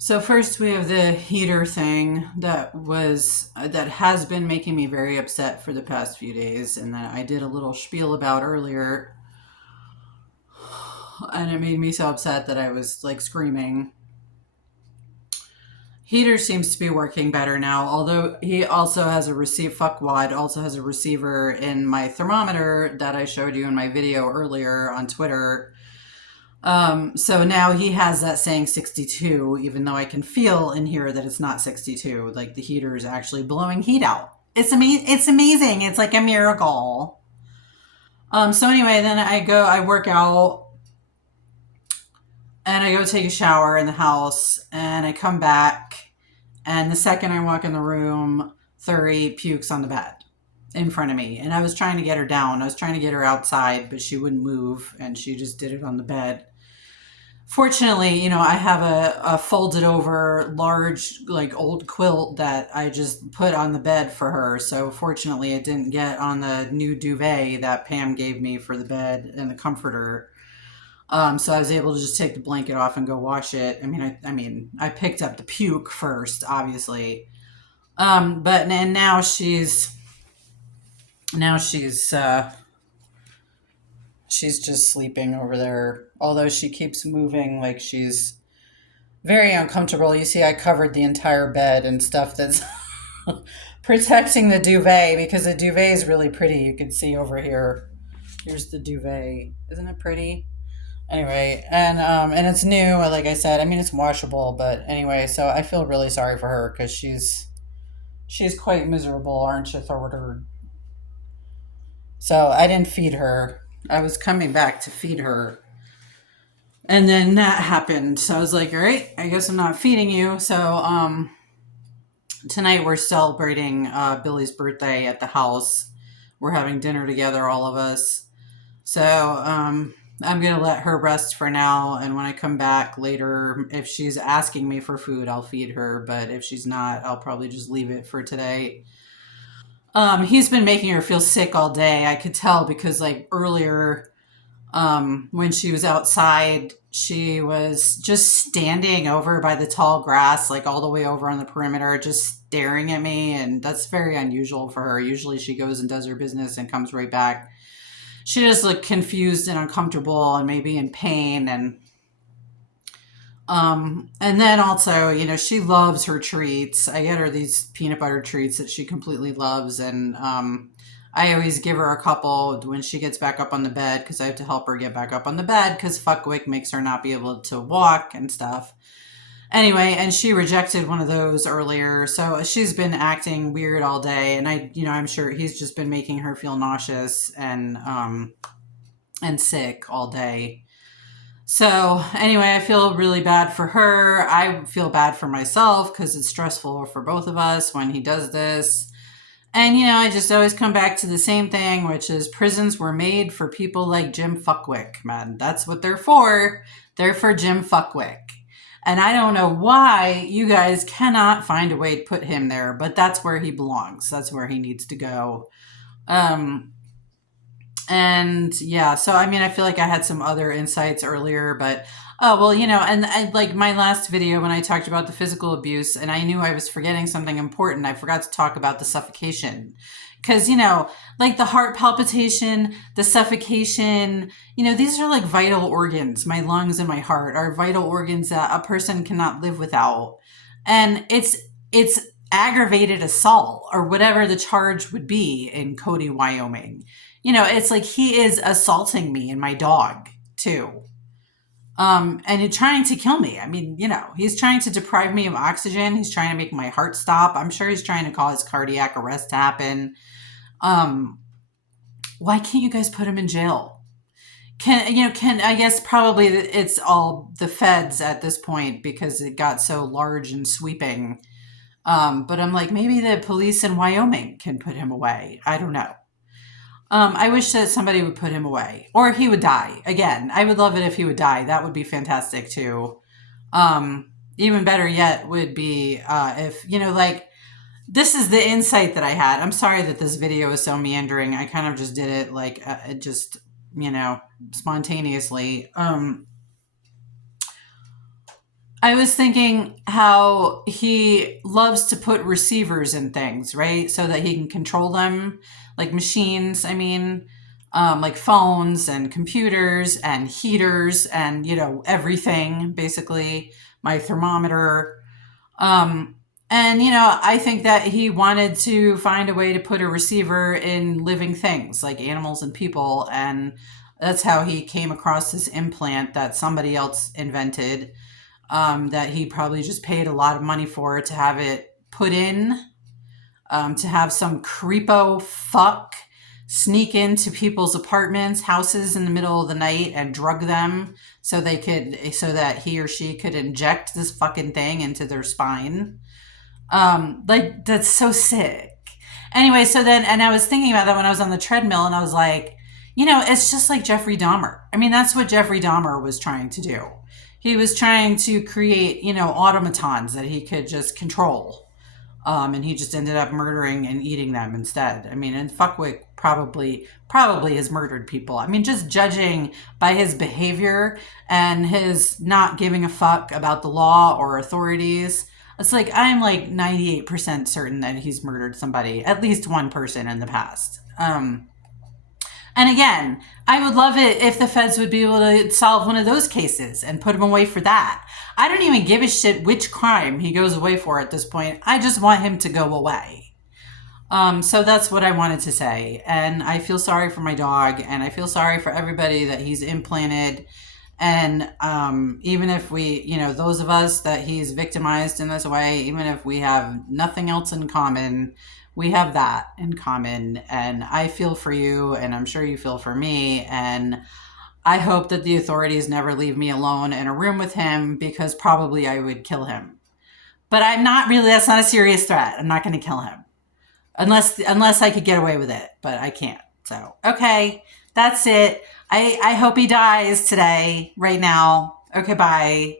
So first we have the heater thing that has been making me very upset for the past few days, and that I did a little spiel about earlier, and it made me so upset that I was like screaming. Heater seems to be working better now, although he also has a fuckwad also has a receiver in my thermometer that I showed you in my video earlier on Twitter. So now he has that saying 62, even though I can feel in here that it's not 62. Like the heater is actually blowing heat out. It's amazing. It's like a miracle. So anyway, then I work out, and I go take a shower in the house, and I come back, and the second I walk in the room, Thuri pukes on the bed in front of me. And I was trying to get her down. I was trying to get her outside, but she wouldn't move, and she just did it on the bed. Fortunately, I have a folded over large, like old quilt that I just put on the bed for her. So fortunately, it didn't get on the new duvet that Pam gave me for the bed and the comforter. So I was able to just take the blanket off and go wash it. I picked up the puke first, obviously. But and now she's just sleeping over there. Although she keeps moving like she's very uncomfortable. You see, I covered the entire bed and stuff that's protecting the duvet, because the duvet is really pretty. You can see over here. Here's the duvet. Isn't it pretty? Anyway, and it's new. Like I said, it's washable, but anyway. So I feel really sorry for her because she's quite miserable, aren't you, Thorder? So I didn't feed her. I was coming back to feed her, and then that happened. So I was like, all right, I guess I'm not feeding you. So tonight we're celebrating Billy's birthday at the house. We're having dinner together, all of us. So I'm going to let her rest for now. And when I come back later, if she's asking me for food, I'll feed her. But if she's not, I'll probably just leave it for today. He's been making her feel sick all day. I could tell because, like, earlier, when she was outside, she was just standing over by the tall grass, like all the way over on the perimeter, just staring at me. And that's very unusual for her. Usually she goes and does her business and comes right back. She just looked confused and uncomfortable and maybe in pain. And then also, she loves her treats. I get her these peanut butter treats that she completely loves. And I always give her a couple when she gets back up on the bed, because I have to help her get back up on the bed because Fuckwick makes her not be able to walk and stuff. Anyway, and she rejected one of those earlier. So she's been acting weird all day. And I'm sure he's just been making her feel nauseous and sick all day. So anyway, I feel really bad for her. I feel bad for myself because it's stressful for both of us when he does this. And I just always come back to the same thing, which is prisons were made for people like Jim Fuckwick, man. That's what they're for. They're for Jim Fuckwick. And I don't know why you guys cannot find a way to put him there, but that's where he belongs. That's where he needs to go. And yeah, so I feel like I had some other insights earlier, but oh well, and like my last video when I talked about the physical abuse, and I knew I was forgetting something important. I forgot to talk about the suffocation, because like the heart palpitation, the suffocation, these are like vital organs. My lungs and my heart are vital organs that a person cannot live without, and it's aggravated assault or whatever the charge would be in Cody, Wyoming. It's like he is assaulting me and my dog too. And he's trying to kill me. He's trying to deprive me of oxygen. He's trying to make my heart stop. I'm sure he's trying to cause cardiac arrest to happen. Why can't you guys put him in jail? I guess probably it's all the feds at this point because it got so large and sweeping. But I'm like, maybe the police in Wyoming can put him away. I don't know. I wish that somebody would put him away, or he would die. Again, I would love it if he would die. That would be fantastic too. Even better yet would be if, like, this is the insight that I had. I'm sorry that this video is so meandering. I kind of just did it like just, spontaneously. I was thinking how he loves to put receivers in things, right? So that he can control them, like machines, I mean, like phones and computers and heaters and, everything, basically, my thermometer. Um, and, I think that he wanted to find a way to put a receiver in living things like animals and people. And that's how he came across this implant that somebody else invented, that he probably just paid a lot of money for to have it put in, to have some creepo fuck sneak into people's apartments, houses in the middle of the night and drug them so that he or she could inject this fucking thing into their spine. Like that's so sick. Anyway, so then, and I was thinking about that when I was on the treadmill, and I was like, it's just like Jeffrey Dahmer. I mean, that's what Jeffrey Dahmer was trying to do. He was trying to create, automatons that he could just control. And he just ended up murdering and eating them instead. I mean, and Fuckwick probably has murdered people. I mean, just judging by his behavior and his not giving a fuck about the law or authorities, it's like I'm like 98% certain that he's murdered somebody, at least one person in the past. And again, I would love it if the feds would be able to solve one of those cases and put him away for that. I don't even give a shit which crime he goes away for at this point. I just want him to go away. So that's what I wanted to say. And I feel sorry for my dog, and I feel sorry for everybody that he's implanted. And even if we, those of us that he's victimized in this way, even if we have nothing else in common, we have that in common. And I feel for you, and I'm sure you feel for me. And I hope that the authorities never leave me alone in a room with him, because probably I would kill him. But I'm not really, that's not a serious threat. I'm not going to kill him unless I could get away with it, but I can't. So, okay, that's it. I hope he dies today, right now. Okay, bye.